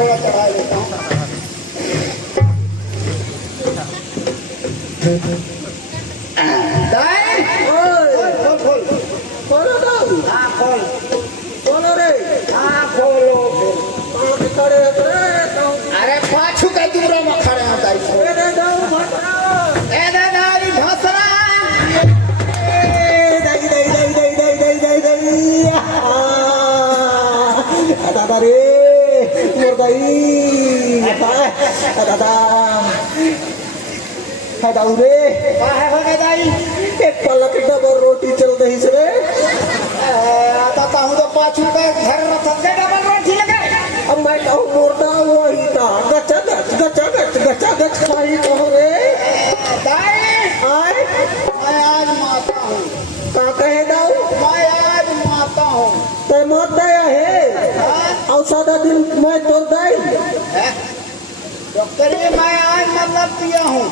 थोड़ा चढ़ा लेता हूँ। दाई खोल खोल खोलो दाऊ। हाँ खोल खोलो रे। हाँ खोलो आगे खड़े रे दाऊ। अरे पाछू के दूर में खड़े हैं दाई ए रे दाऊ भटरा। ए दाई भसरा दाई दाई दाई दाई दाई दाई दाई दाई। दादा रे मोर दाई। दादा है दाऊ रे। काहे हो गए दाई एक पलक डबल रोटी चल रही से आता हूँ तो पाछू के घर रथ के डबल रोटी लगे। अब मैं कहूँ मोरदा वही था गचा गच गचा गच गचा गच खाई कहो रे दाई आए मैं आज माता हूँ। का कहे दाऊ मैं आज माता हूँ। ते मत दया है और सादा दिन मैं तो दाई डॉक्टर जी मैं आज मतलब पिया हूँ।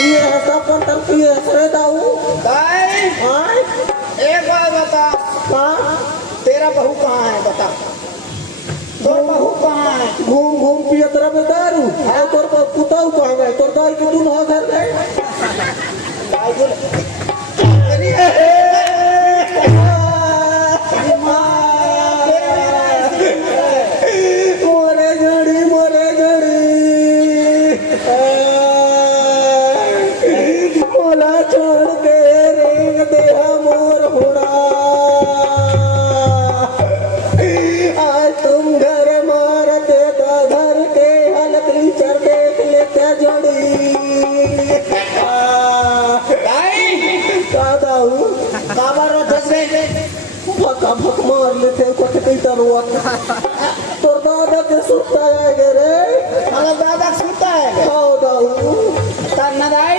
ये है सब पर तब ये रे दाऊ दाई आए एक बार बता का तेरा बहू कहाँ है बता। तो बहू कहाँ है। घूम घूम पिए तरह में दारू है तोर पर कुताऊ कहाँ गए तोर दाई के तुम हो घर गए दाई बोले मोरे जड़ी मोला छोड़ के रेंग देहा मोर होड़ा आज तुम घर मारते तो घर के हलकली चर देख लेते जोड़ी का दाऊ काबर रथ गए भका भक मार लेते कोट कई तरवत तोर दादा के सुता है गे रे मगर दादा सुता है आओ दाऊ करना दाई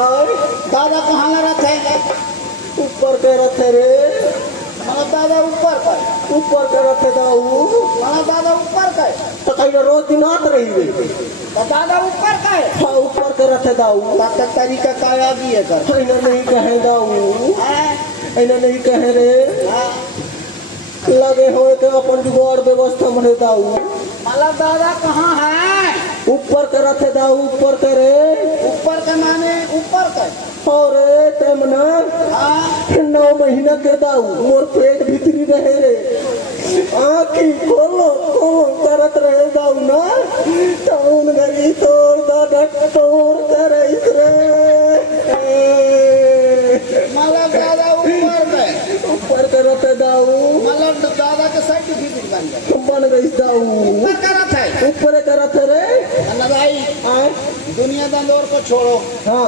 और दादा कहाँ लगा रथ ऊपर के रखे रे मगर दादा ऊपर के रखे दाऊ मगर दादा ऊपर का तो कहीं रोज दिन आत रही गई तो दादा ऊपर का हाँ ऊपर के रखे दाऊ का तरीका काया भी है कर ऐना नहीं कहे दाऊ ऐना नहीं कहे रे लगे हो के अपन जुगाड़ व्यवस्था में दाऊ मतलब दादा कहाँ है। ऊपर के रखे दाऊ ऊपर के रे ऊपर का माने ऊपर का और तेमना 9 महीना के दाऊ मोर पेट भीतरी रहे रे आँखी खोलो खोलो करत रहे दाऊ ना टाउन गरी तोड़ दादा तोड़ करे रे मतलब दादा ऊपर के रखे दाऊ मतलब दादा के सर्टिफिकेट बन गई दाऊ ऊपर का रथ है ऊपर के रखे रे मतलब भाई आए दुनिया दंदौर को छोड़ो हाँ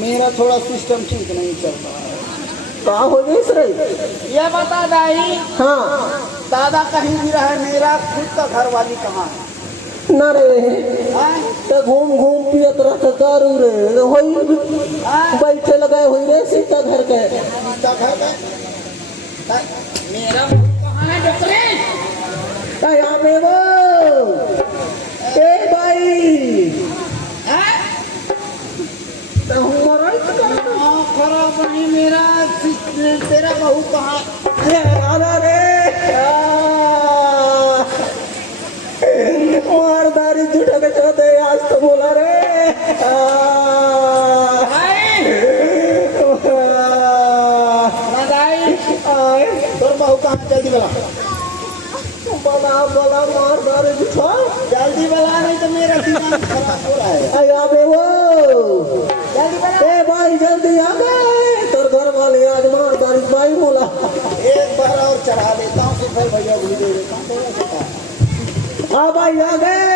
मेरा थोड़ा सिस्टम ठीक नहीं चल रहा है। कहाँ हो गई रे ये बता दाई हाँ दादा कहीं भी रहे मेरा खुद का घर वाली कहाँ है। ना रे हैं? तो घूम घूम पियत रहते दारू रे होई हैं? बैठे लगाए हुई रे सीता घर के सीता घर में मेरा बहू कहाँ है डॉक्टर यहाँ पे वो ए भाई हैं? तो हमारा खराब नहीं मेरा तेरा बहू कहाँ राधा रे मारदारी जुटा के चलते आज तो बोला रे आए तोर बहू कहाँ जल्दी बला बला बला मारदारी जुटा जल्दी बला नहीं तो मेरा दिमाग खराब हो रहा है। आया बे वो जल्दी बला ए भाई जल्दी आ गए तोर घर वाले आज मारदारी भाई बोला एक बार और चढ़ा देता हूँ तो फिर भैया भी दे देता हूँ थोड़ा सा। हाँ भाई आ गए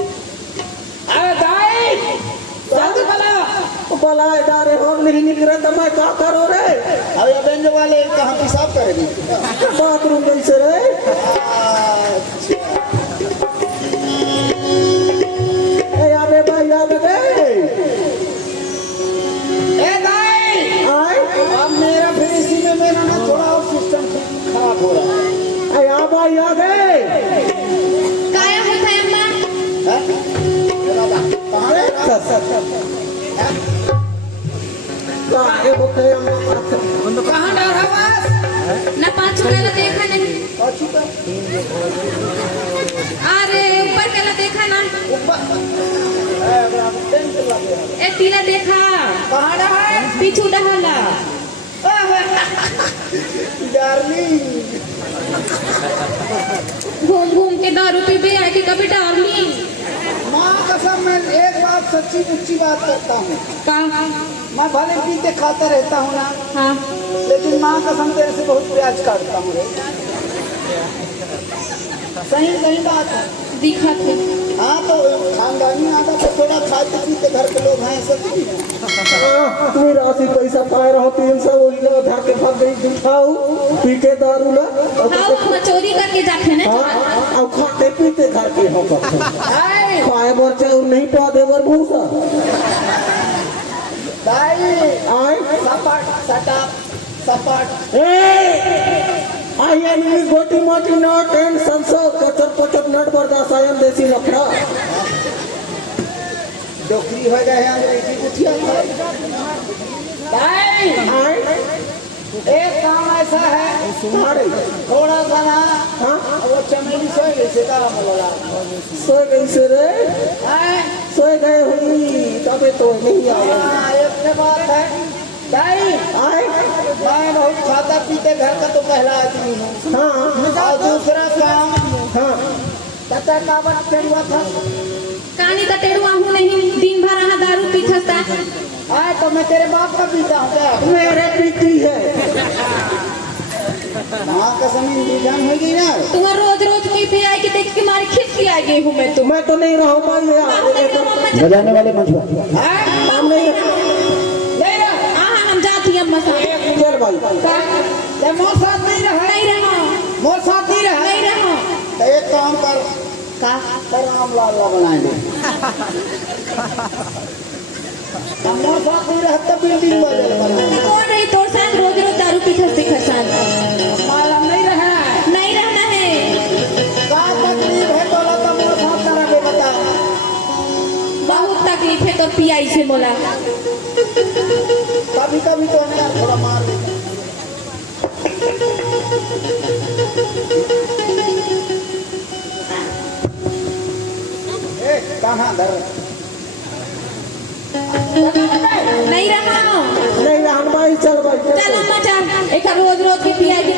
अरे दाई जल्दी बला बलाए डारे हम नहीं निकले तो मैं क्या करो रे अभी बेंज वाले कहाँ पेशाब करेगी बाथरूम कैसे रे ए आबे भाई आबे गए ए दाई आए अब मेरा फिर इसी में मेरा ना थोड़ा और सिस्टम खराब हो रहा है। ए आ भाई आ गए काया होता है अम्मा हैं? कहाँ रे? का आगे बोलते हैं कहाँ डरा बस ना पाँच वाला देखा नहीं अच्छी तो अरे ऊपर वाला देखा ना ऊपर ए तीला देखा कहाँ डरा है पीछू डहाला डार्लिंग घूम घूम के दारू पी भी आके कभी डार्लिंग माँ कसम मैं एक बात सच्ची मुच्ची बात करता हूँ का मैं भले पीते खाता रहता हूँ ना हाँ लेकिन माँ कसम तेरे से बहुत प्याज काटता हूँ रे सही सही बात है दिखा थे हाँ तो खानदानी आता तो थोड़ा खाते पीते घर के लोग हैं सब नहीं है। तुम्हें राशि पैसा पाए रहो 300 वही ना धर के भाग गई दिखाओ पी के दारू ना हाँ हम चोरी करके जाते ना हाँ अब खाते पीते घर के हो हाय खाए बर चाहे नहीं पा दे बर भूसा भाई आए सपाट सटाप सपाट आई एम गोटी मोटी नॉट एंड संसो कचर पचर नट बर्दाश्त आयन देसी लफड़ा डोकरी हो गए हैं अंग्रेजी कुछिया भाई आए एक काम ऐसा है तुम्हारे थोड़ा सा ना हाँ वो चमेली सोए गई से काम लगा सोए गई से रे हैं सोए गए हुई तबे तो नहीं आया हाँ एक बात है भाई आए मैं बहुत खाता पीते घर का तो पहला आदमी हूँ हाँ और दूसरा काम हाँ चाचा कावट चढ़ुआ था कहानी का टेढ़ुआ हूँ नहीं दिन भर यहाँ दारू पी था आए तो मैं तेरे बाप का पीता हूँ क्या मेरे पीती है माँ का जमीन बीजान होगी ना तुम्हें रोज रोज की भी आएगी देख के मारी खिस की आ गई हूँ मैं तुम मैं तो नहीं रहूँ मैं बजाने वाले मजबूत काम नहीं हाँ हम जाती हैं अम्मा साथ चल भाई ये मोर साथ नहीं रहा नहीं रहा मोर साथ नहीं रहा नहीं रहा तो एक काम कर का राम लाला बनाएंगे मोर साथ नहीं रहा तब बिल्डिंग बजे कौन रही तोर साथ रोज रोज दारू पी खस्ती खसान मालूम नहीं रहा नहीं रहना है क्या तकलीफ है बोला तो मोर साथ करा के बता बहुत तकलीफ है तो पियाई से मोला कभी कभी तो हमें यार थोड़ा मार देता कहाँ धर नहीं रहा नहीं रहन भाई चल भाई चल अम्मा चल एक रोज रोज की पियाई की